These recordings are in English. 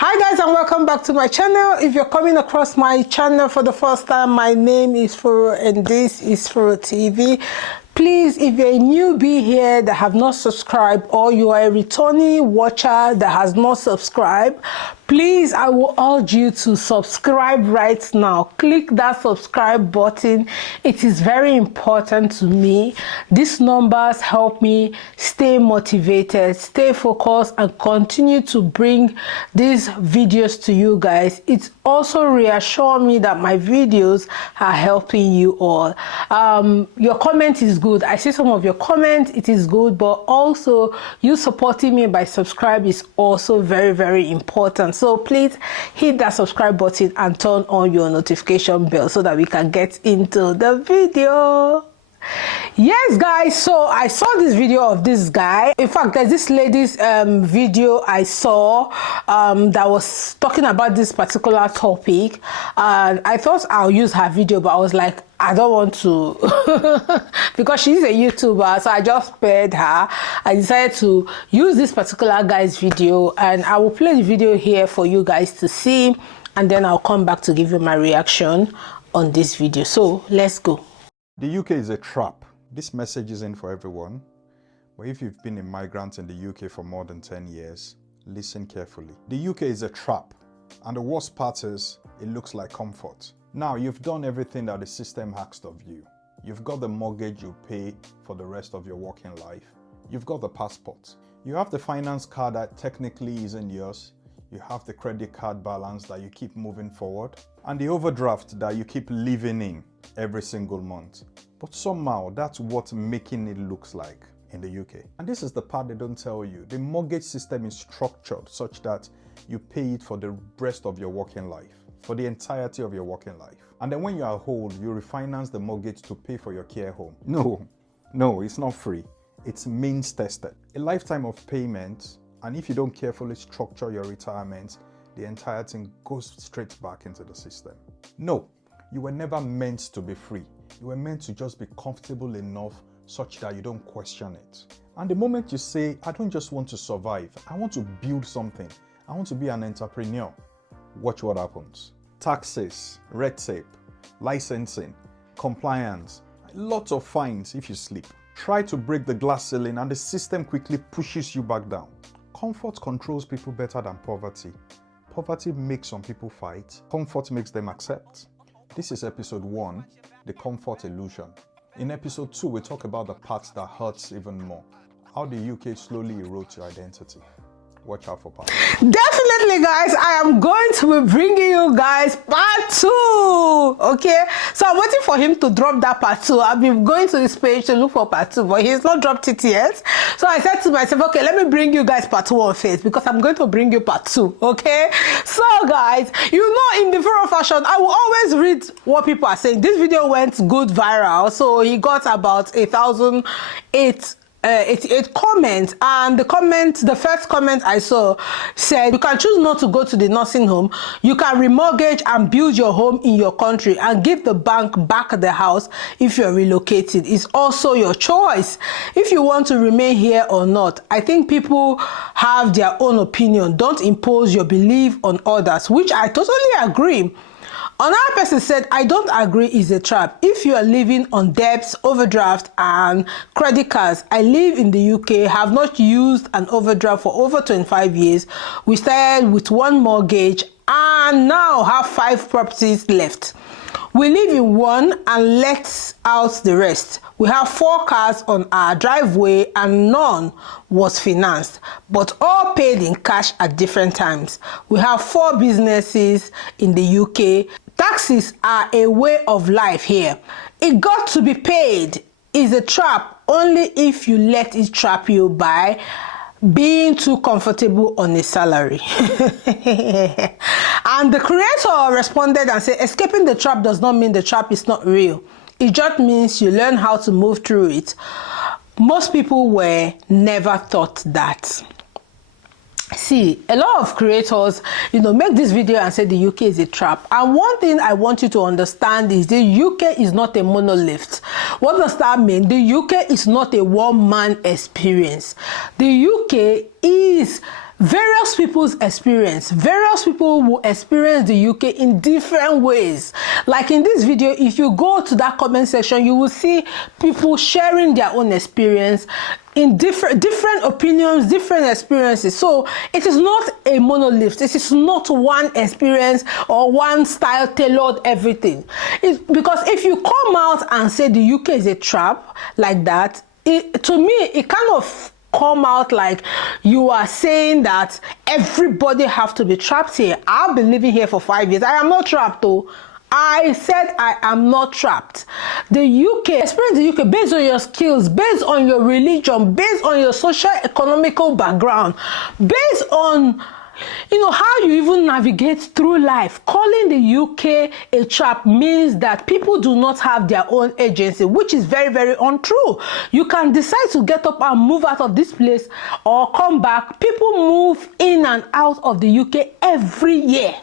Hi guys, and welcome back to my channel. If you're coming across my channel for the first time, my name is Furo and this is Furo TV. Please, if you're a newbie here that have not subscribed, or you are a returning watcher that has not subscribed, please, I will urge you to subscribe right now. Click that subscribe button. It is very important to me. These numbers help me stay motivated, stay focused, and continue to bring these videos to you guys. It also reassures me that my videos are helping you all. Your comment is good. I see some of your comments. It is good, but also you supporting me by subscribe is also very, very important. So please hit that subscribe button and turn on your notification bell so that we can get into the video. Yes guys, so I saw this video of this guy. In fact, there's this lady's video I saw that was talking about this particular topic, and I thought I'll use her video, but I was like, I don't want to because she's a YouTuber, so I just spared her. I decided to use this particular guy's video, and I will play the video here for you guys to see, and then I'll come back to give you my reaction on this video. So let's go. The UK is a trap. This message isn't for everyone, but if you've been a migrant in the UK for more than 10 years, listen carefully. The UK is a trap, and the worst part is it looks like comfort. Now, you've done everything that the system asked of you. You've got the mortgage you pay for the rest of your working life. You've got the passport. You have the finance card that technically isn't yours. You have the credit card balance that you keep moving forward, and the overdraft that you keep living in every single month. But somehow that's what making it looks like in the UK. And this is the part they don't tell you. The mortgage system is structured such that you pay it for the rest of your working life, for the entirety of your working life. And then when you are old, you refinance the mortgage to pay for your care home. No, it's not free. It's means tested. A lifetime of payments, and if you don't carefully structure your retirement, the entire thing goes straight back into the system. No, you were never meant to be free. You were meant to just be comfortable enough such that you don't question it. And the moment you say, I don't just want to survive, I want to build something, I want to be an entrepreneur, watch what happens. Taxes, red tape, licensing, compliance, lots of fines if you sleep. Try to break the glass ceiling and the system quickly pushes you back down. Comfort controls people better than poverty. Poverty makes some people fight. Comfort makes them accept. This is episode 1, the comfort illusion. In episode 2, we talk about the parts that hurts even more. How the UK slowly erodes your identity. Watch out for part 2. Definitely guys, I am going to be bringing you guys part 2. Okay, so I'm waiting for him to drop that part 2. I've been going to his page to look for part 2, but he's not dropped it yet. So I said to myself, okay, let me bring you guys part 1 first, because I'm going to bring you part 2. Okay, so guys, you know, in the Furo fashion, I will always read what people are saying. This video went good viral, so he got about 88 comments, and the first comment I saw said, you can choose not to go to the nursing home, you can remortgage and build your home in your country and give the bank back the house if you're relocated. It's also your choice if you want to remain here or not. I think people have their own opinion. Don't impose your belief on others, which I totally agree. Another person said, I don't agree, it's a trap. If you are living on debts, overdraft, and credit cards. I live in the UK, have not used an overdraft for over 25 years. We started with 1 mortgage and now have 5 properties left. We live in one and let out the rest. We have 4 cars on our driveway and none was financed, but all paid in cash at different times. We have 4 businesses in the UK. Taxes are a way of life here. It got to be paid. Is a trap only if you let it trap you by being too comfortable on a salary. And the creator responded and said, escaping the trap does not mean the trap is not real. It just means you learn how to move through it. Most people were never taught that. See, a lot of creators, make this video and say the UK is a trap. And one thing I want you to understand is the UK is not a monolith. What does that mean? The UK is not a one-man experience. The UK is various people's experience. Various people will experience the UK in different ways. Like in this video, if you go to that comment section, you will see people sharing their own experience in different opinions, different experiences. So it is not a monolith. This is not one experience or one style tailored everything. Because if you come out and say the UK is a trap like that, to me, it kind of come out like you are saying that everybody have to be trapped here. I've been living here for 5 years. I am not trapped though. I said I am not trapped. The UK, experience the UK based on your skills, based on your religion, based on your social economical background, based on how you even navigate through life. Calling the UK a trap means that people do not have their own agency, which is very, very untrue. You can decide to get up and move out of this place or come back. People move in and out of the UK every year.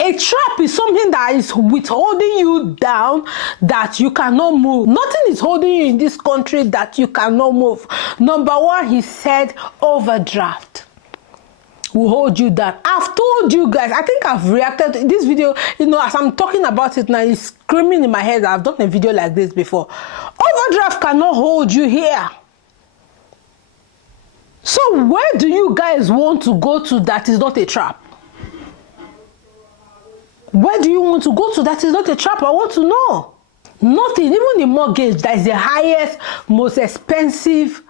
A trap is something that is withholding you down, that you cannot move. Nothing is holding you in this country that you cannot move. Number one, he said overdraft will hold you down. I've told you guys, I think I've reacted to this video, as I'm talking about it now, it's screaming in my head. I've done a video like this before. Overdraft cannot hold you here. So where do you guys want to go to that is not a trap? Where do you want to go to that is not a trap? I want to know. Nothing, even the mortgage that is the highest, most expensive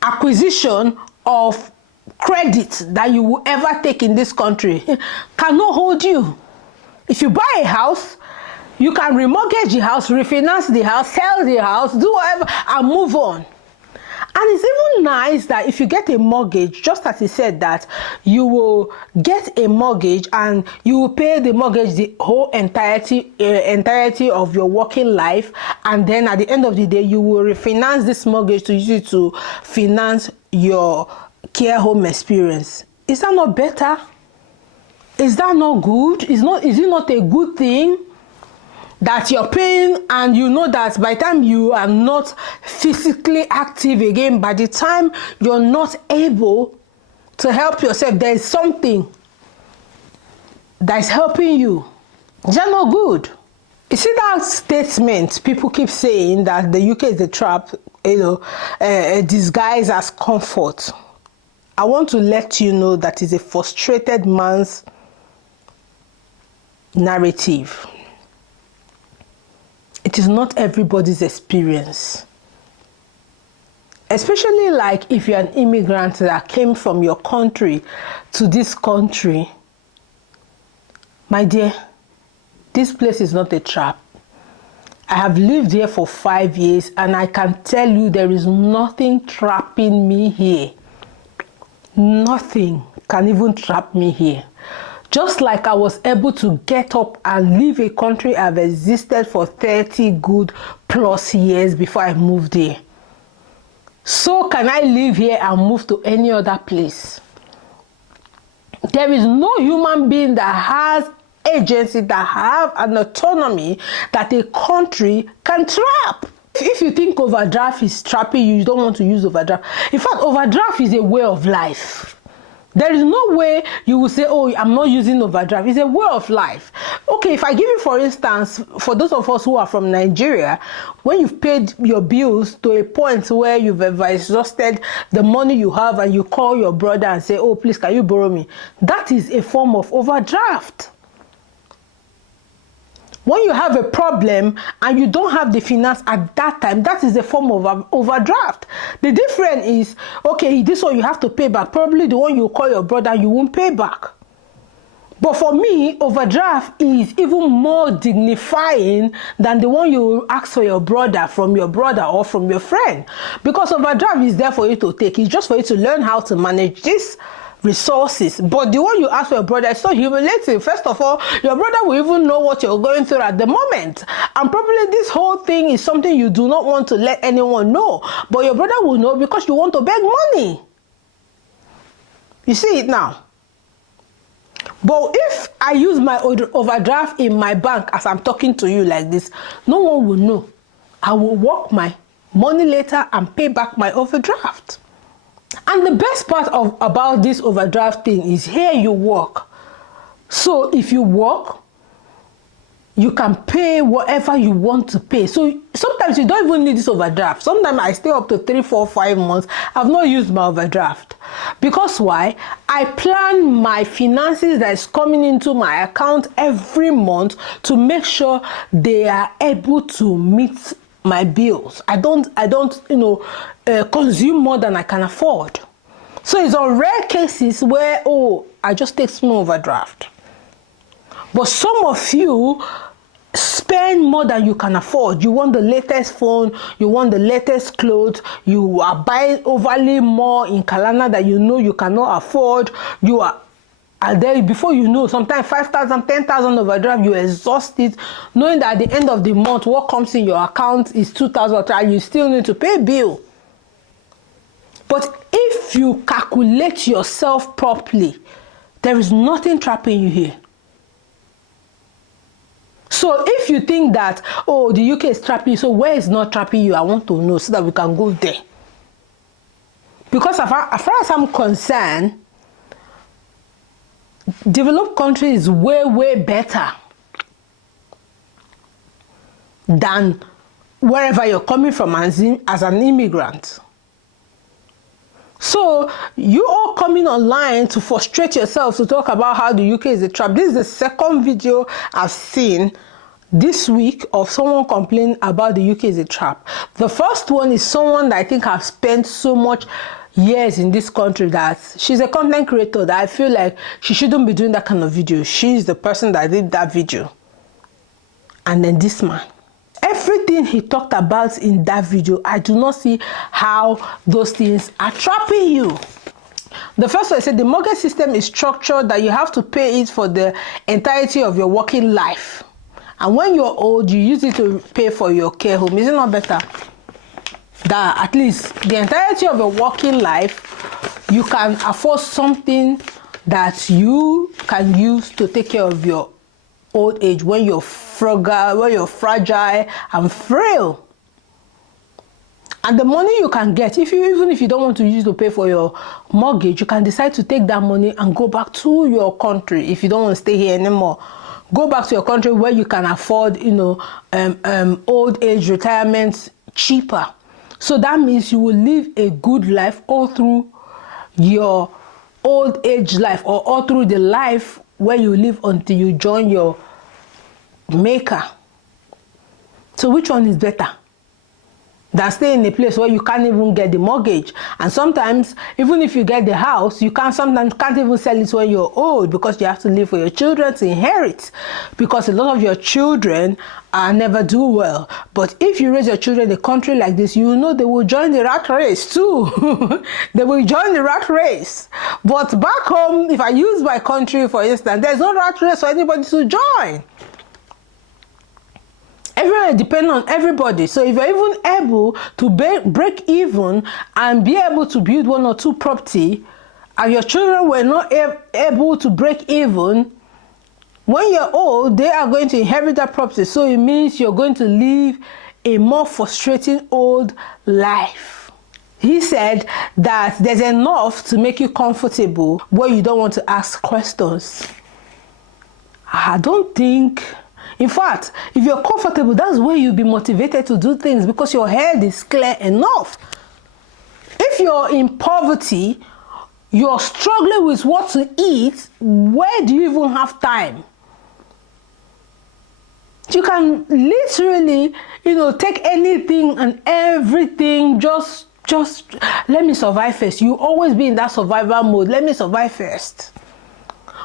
acquisition of credit that you will ever take in this country cannot hold you. If you buy a house, you can remortgage the house, refinance the house, sell the house, do whatever and move on. And it's even nice that if you get a mortgage, just as he said that, you will get a mortgage and you will pay the mortgage the whole entirety of your working life. And then at the end of the day, you will refinance this mortgage to use it to finance your care home experience. Is that not better? Is that not good? Is it not a good thing that you're paying, and you know that by the time you are not physically active again, by the time you're not able to help yourself, there is something that is helping you? Is that not good? You see that statement people keep saying that the UK is a trap, disguised as comfort. I want to let you know that is a frustrated man's narrative. It is not everybody's experience. Especially like if you're an immigrant that came from your country to this country. My dear, this place is not a trap. I have lived here for 5 years and I can tell you there is nothing trapping me here. Nothing can even trap me here. Just like I was able to get up and leave a country I've existed for 30 good plus years before I moved here, so can I live here and move to any other place. There is no human being that has agency, that have an autonomy that a country can trap. If you think overdraft is trapping you, you don't want to use overdraft. In fact, overdraft is a way of life. There is no way you will say, oh, I'm not using overdraft. It's a way of life. Okay, if I give you, for instance, for those of us who are from Nigeria, when you've paid your bills to a point where you've exhausted the money you have and you call your brother and say, oh, please, can you borrow me? That is a form of overdraft. When you have a problem and you don't have the finance at that time, that is a form of overdraft. The difference is, okay, this one you have to pay back. Probably the one you call your brother, you won't pay back. But for me, overdraft is even more dignifying than the one you ask for your brother, from your brother or from your friend. Because overdraft is there for you to take. It's just for you to learn how to manage this resources. But the one you ask for your brother is so humiliating. First of all, your brother will even know what you're going through at the moment, and probably this whole thing is something you do not want to let anyone know, but your brother will know because you want to beg money. You see it now. But if I use my overdraft in my bank as I'm talking to you like this, no one will know. I will work my money later and pay back my overdraft. And the best part about this overdraft thing is here you work. So if you work, you can pay whatever you want to pay. So sometimes you don't even need this overdraft. Sometimes I stay up to 3, 4, 5 months. I've not used my overdraft. Because why? I plan my finances that is coming into my account every month to make sure they are able to meet my bills. I don't consume more than I can afford. So it's on rare cases where, I just take small overdraft. But some of you spend more than you can afford. You want the latest phone, you want the latest clothes, you are buying overly more in Kalana that you know you cannot afford. You are there before you know, sometimes 5,000, 10,000 overdraft, you exhaust it, knowing that at the end of the month, what comes in your account is 2,000, and you still need to pay bill. But if you calculate yourself properly, there is nothing trapping you here. So if you think that, the UK is trapping you, so where is not trapping you? I want to know so that we can go there. Because as far as I'm concerned, developed country is way, way better than wherever you're coming from as an immigrant. So you all coming online to frustrate yourselves to talk about how the UK is a trap. This is the second video I've seen this week of someone complaining about the UK is a trap. The first one is someone that I think have spent so much years in this country that she's a content creator that I feel like she shouldn't be doing that kind of video. She's the person that did that video. And then this man. Everything he talked about in that video, I do not see how those things are trapping you. The first one, I said the mortgage system is structured that you have to pay it for the entirety of your working life. And when you're old, you use it to pay for your care home. Is it not better that at least the entirety of your working life, you can afford something that you can use to take care of your old age when you're frugal, when you're fragile and frail? And the money you can get, even if you don't want to use to pay for your mortgage, you can decide to take that money and go back to your country. If you don't want to stay here anymore, go back to your country where you can afford, old age retirement cheaper. So that means you will live a good life all through your old age life, or all through the life where you live until you join your maker. So which one is better than staying in a place where you can't even get the mortgage? And sometimes even if you get the house, you sometimes can't even sell it when you're old, because you have to live for your children to inherit, because a lot of your children never do well. But if you raise your children in a country like this, you know they will join the rat race too. They will join the rat race. But back home, if I use my country for instance, there's no rat race for anybody to join. Everyone depends on everybody. So if you're even able to break even and be able to build 1 or 2 property, and your children were not able to break even, when you're old, they are going to inherit that property. So it means you're going to live a more frustrating old life. He said that there's enough to make you comfortable where you don't want to ask questions. I don't think... In fact, if you're comfortable, that's where you'll be motivated to do things, because your head is clear enough. If you're in poverty, you're struggling with what to eat, where do you even have time? You can literally, take anything and everything, just let me survive first. You always be in that survival mode. Let me survive first.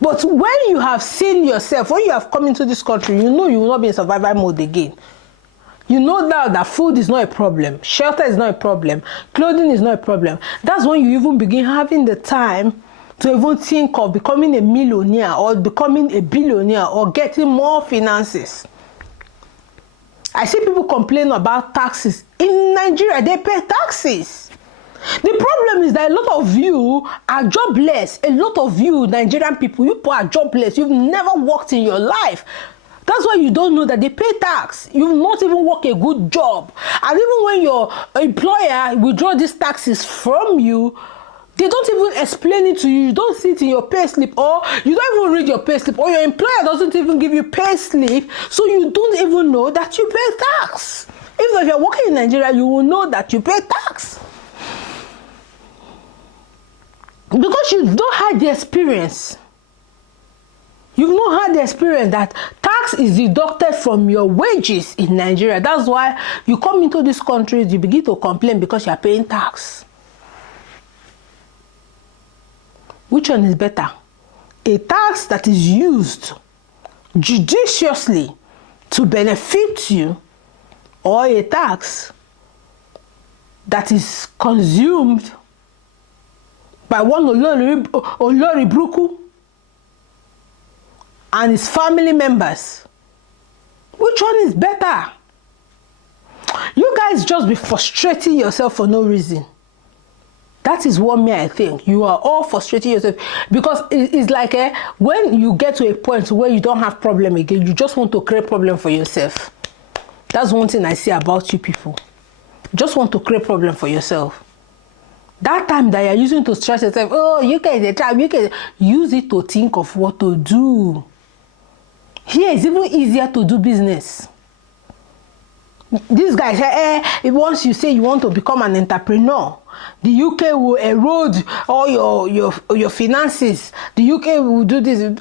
But when you have seen yourself, when you have come into this country, you know you will not be in survival mode again. You know now that food is not a problem, shelter is not a problem, clothing is not a problem. That's when you even begin having the time to even think of becoming a millionaire or becoming a billionaire or getting more finances. I see people complain about taxes. In Nigeria, they pay taxes. The problem is that a lot of you are jobless. A lot of you Nigerian people, you are jobless. You've never worked in your life. That's why you don't know that they pay tax. You've not even worked a good job. And even when your employer withdraw these taxes from you, They don't even explain it to you. You don't see it in your pay slip, or you don't even read your pay slip, or your employer doesn't even give you pay slip, so you don't even know that you pay tax. Even if you're working in Nigeria, you will know that you pay tax. Because you don't have the experience. You've not had the experience that tax is deducted from your wages in Nigeria. That's why you come into this country, you begin to complain because you are paying tax. Which one is better? A tax that is used judiciously to benefit you, or a tax that is consumed by one Olori Bruku and his family members? Which one is better? You guys just be frustrating yourself for no reason. That is what I think. You are all frustrating yourself because it's like when you get to a point where you don't have problem again, you just want to create problem for yourself. That's one thing I see about you people. Just want to create problem for yourself. That time that you're using to stress yourself, oh, you guys, you can use it to think of what to do. Here it's even easier to do business. These guys, once you say you want to become an entrepreneur, the UK will erode all your finances. The UK will do this.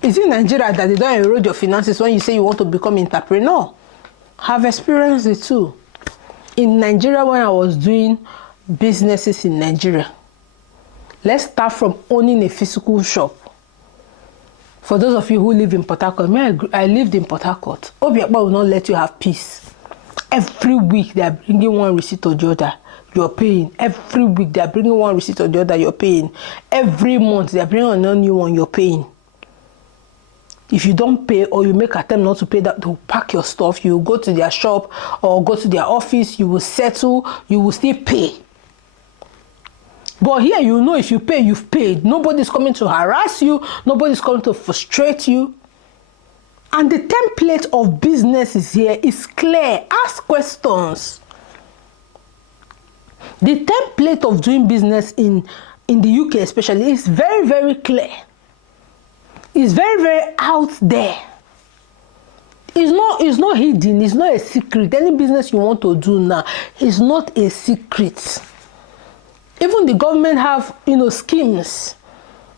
It's in Nigeria that they don't erode your finances when you say you want to become an entrepreneur. I've experienced it too. In Nigeria, when I was doing businesses in Nigeria, let's start from owning a physical shop. For those of you who live in Port Harcourt, I lived in Port Harcourt. Obiakpa will not let you have peace. Every week they are bringing one receipt or the other, you're paying. Every week they are bringing one receipt or the other, you're paying. Every month they are bringing another new one, you're paying. If you don't pay or you make attempt not to pay, that to pack your stuff, you go to their shop or go to their office, you will settle, you will still pay. But here, you know, if you pay, you've paid. Nobody's coming to harass you. Nobody's coming to frustrate you. And the template of business is here is clear. Ask questions. The template of doing business in the UK especially is very, very clear. It's very, very out there. It's not hidden. It's not a secret. Any business you want to do now is not a secret. Even the government have, schemes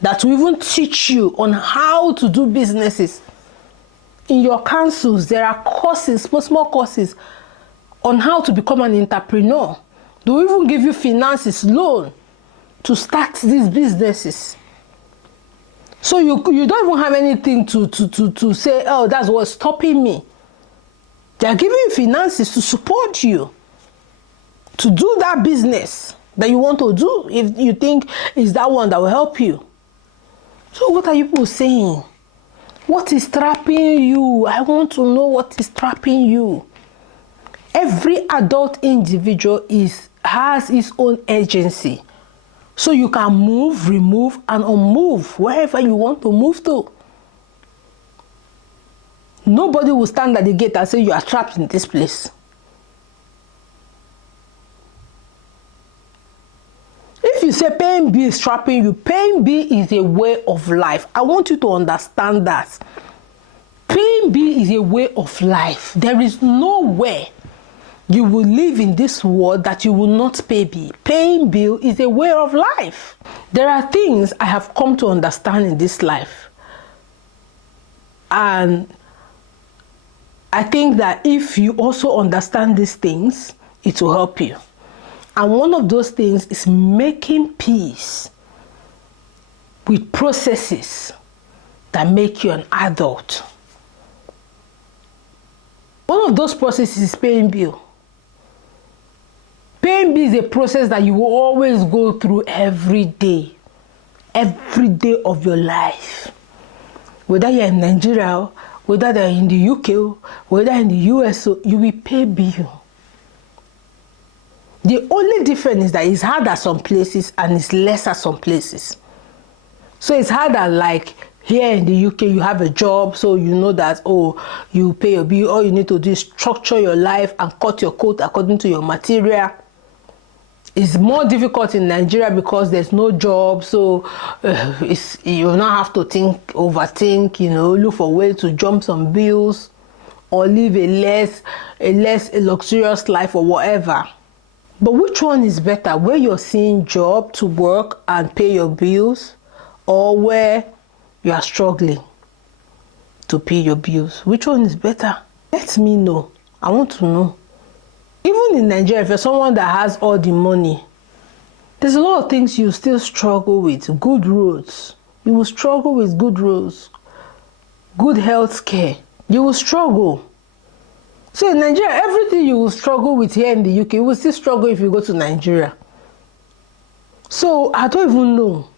that will even teach you on how to do businesses. In your councils, there are courses, small courses on how to become an entrepreneur. They will even give you finances, loan to start these businesses. So you don't even have anything to say, oh, that's what's stopping me. They are giving you finances to support you to do that business that you want to do, if you think is that one that will help you. So what are you people saying? What is trapping you? I want to know what is trapping you. Every adult individual has its own agency. So you can move, remove, and unmove wherever you want to move to. Nobody will stand at the gate and say you are trapped in this place. If you say paying B is trapping you, paying B is a way of life. I want you to understand that. Paying B is a way of life. There is no way you will live in this world that you will not pay bill. Paying bill is a way of life. There are things I have come to understand in this life. And I think that if you also understand these things, it will help you. And one of those things is making peace with processes that make you an adult. One of those processes is paying bill. Paying bill is a process that you will always go through every day of your life. Whether you're in Nigeria, whether they're in the UK, whether in the US, you will pay bill. The only difference is that it's harder some places and it's lesser some places. So it's harder, like here in the UK, you have a job, so you know that, oh, you pay your bill. All you need to do is structure your life and cut your coat according to your material. It's more difficult in Nigeria because there's no job, so you now have to overthink, look for ways to jump some bills or live a less luxurious life or whatever. But which one is better? Where you're seeing job to work and pay your bills, or where you are struggling to pay your bills? Which one is better? Let me know. I want to know. Even in Nigeria, if you're someone that has all the money, there's a lot of things you still struggle with. Good roads. You will struggle with good roads. Good health care. You will struggle. So in Nigeria, everything you will struggle with here in the UK, you will still struggle if you go to Nigeria. So I don't even know.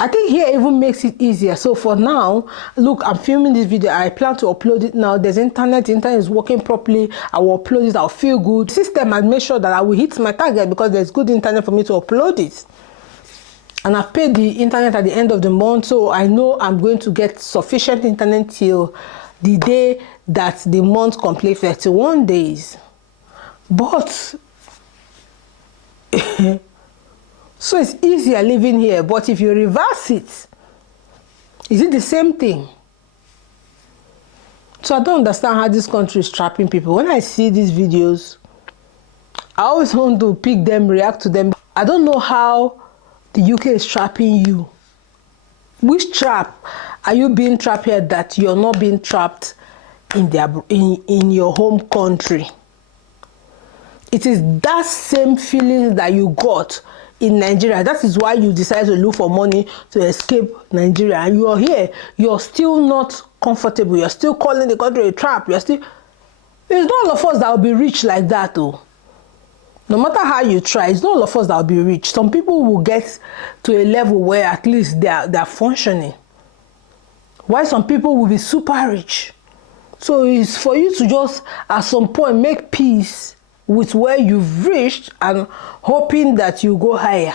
I think here even makes it easier. So for now, look, I'm filming this video. I plan to upload it now. There's internet. The internet is working properly. I will upload it. I'll feel good. The system has made sure that I will hit my target because there's good internet for me to upload it. And I've paid the internet at the end of the month. So I know I'm going to get sufficient internet till the day that the month completes 31 days. But so it's easier living here, but if you reverse it, is it the same thing? So I don't understand how this country is trapping people. When I see these videos, I always want to pick them, react to them. I don't know how the UK is trapping you. Which trap are you being trapped here that you're not being trapped in your home country? It is that same feeling that you got in Nigeria. That is why you decide to look for money to escape Nigeria. And you are here, you're still not comfortable. You're still calling the country a trap. It's not all of us that will be rich like that, though. No matter how you try, it's not all of us that will be rich. Some people will get to a level where at least they're functioning, while some people will be super rich. So it's for you to just at some point make peace with where you've reached and hoping that you go higher.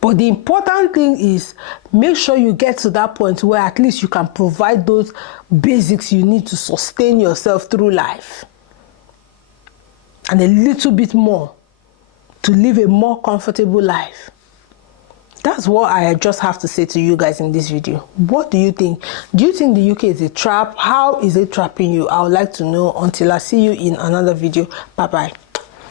But the important thing is make sure you get to that point where at least you can provide those basics you need to sustain yourself through life, and a little bit more to live a more comfortable life. That's what I just have to say to you guys in this video. What do you think? Do you think the UK is a trap? How is it trapping you? I would like to know. Until I see you in another video. Bye bye.